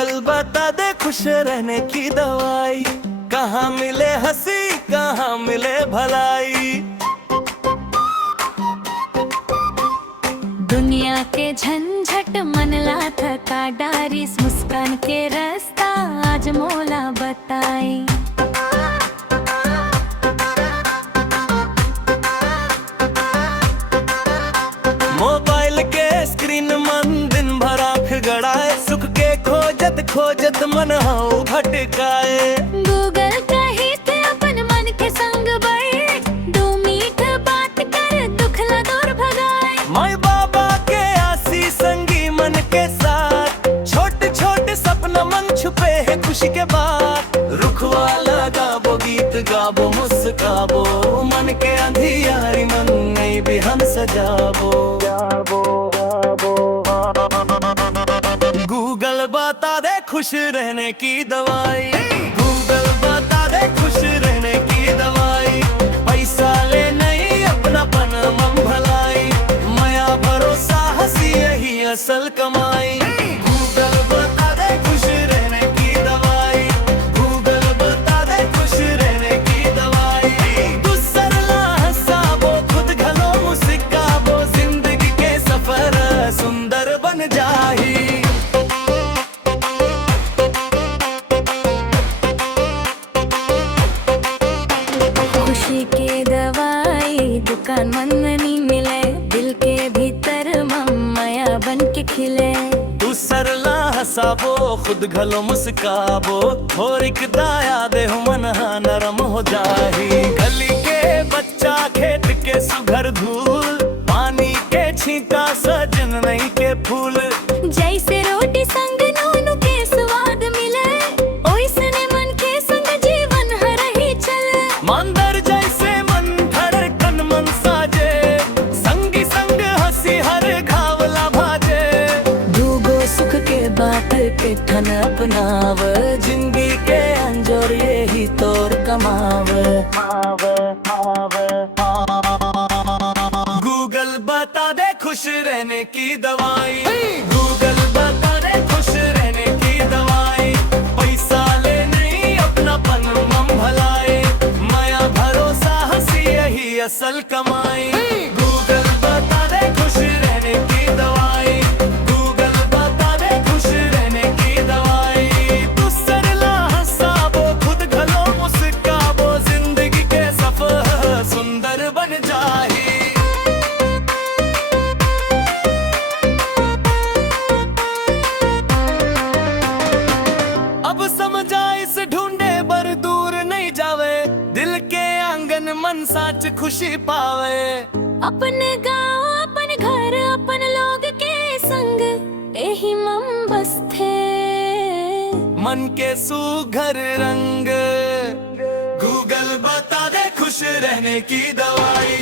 Google बता दे खुश रहने की दवाई, कहाँ मिले हंसी कहाँ मिले भलाई। दुनिया के झंझट मन ला थका डारी, मुस्कान के रास्ता आज मोला बताई। मोबाइल के स्क्रीन मन दिन भर आँख गड़ाए, सुख के खोजत खोजत मन हाउ भटकाए। गूगल कही थे अपन मन के संग बैठ, दो मीठ बात कर दुख ला दूर भगाए। माई बाबा के आसी संगी मन के साथ, छोटे छोटे सपना मन छुपे है खुशी के बाद। रुखवाला गाबो गीत गाबो मुस्काबो, मन के अंधियारी मन नई बिहन सजाबो। गूगल बता दे खुश रहने की दवाई, गूगल बता दे खुश रहने की दवाई। पैसा ले नहीं अपनापन मन भलाई, माया भरोसा हंसी यही असल कमाई। गूगल बता दे खुश रहने की दवाई, गूगल बता दे खुश रहने की दवाई। दूसर ला हंसाबो खुद घलो मुस्काबो, जिंदगी के सफर सुंदर बन जाही। खुशी के दवाई दुकान मन नहीं मिले, दिल के भीतर माया बन के खिले। तू सरला हसाबो खुद घलो मुस्काबो, थोरिक दाया दे मन नरम हो जाही। गली के बच्चा खेत के सुघर धूल, पानी के छींटा सजन नहीं के फूल। जैसे रोटी संग नून के स्वाद मिले, ओइसने मन के संग जीवन हर ही चले। मंदर जैसे मन धड़कन मन साजे, संगी संग हंसी हर घावला भाजे। दूगो सुख के बात के ठन अपनाव, जिंदगी के अंजोर यही तोर कमाव। गूगल बता दे खुश रहने की दवाई, गूगल बता दे खुश रहने की दवाई। पैसा ले नहीं अपनापन मन भलाई, माया भरोसा हंसी यही असल कमाई। गूगल बता दे खुश रहने की दवाई, गूगल बता दे खुश रहने की दवाई। दूसर ला हंसाबो खुद घलो मुस्काबो, जिंदगी के सफर सुंदर बन जाही। अब समझा इस ढूंढे बर दूर नहीं जावे, दिल के आंगन मन साच खुशी पावे। अपन गाँव अपन घर अपन लोग के संग यही मम बसथे। मन के सुघर रंग, गूगल बता दे खुश रहने की दवाई।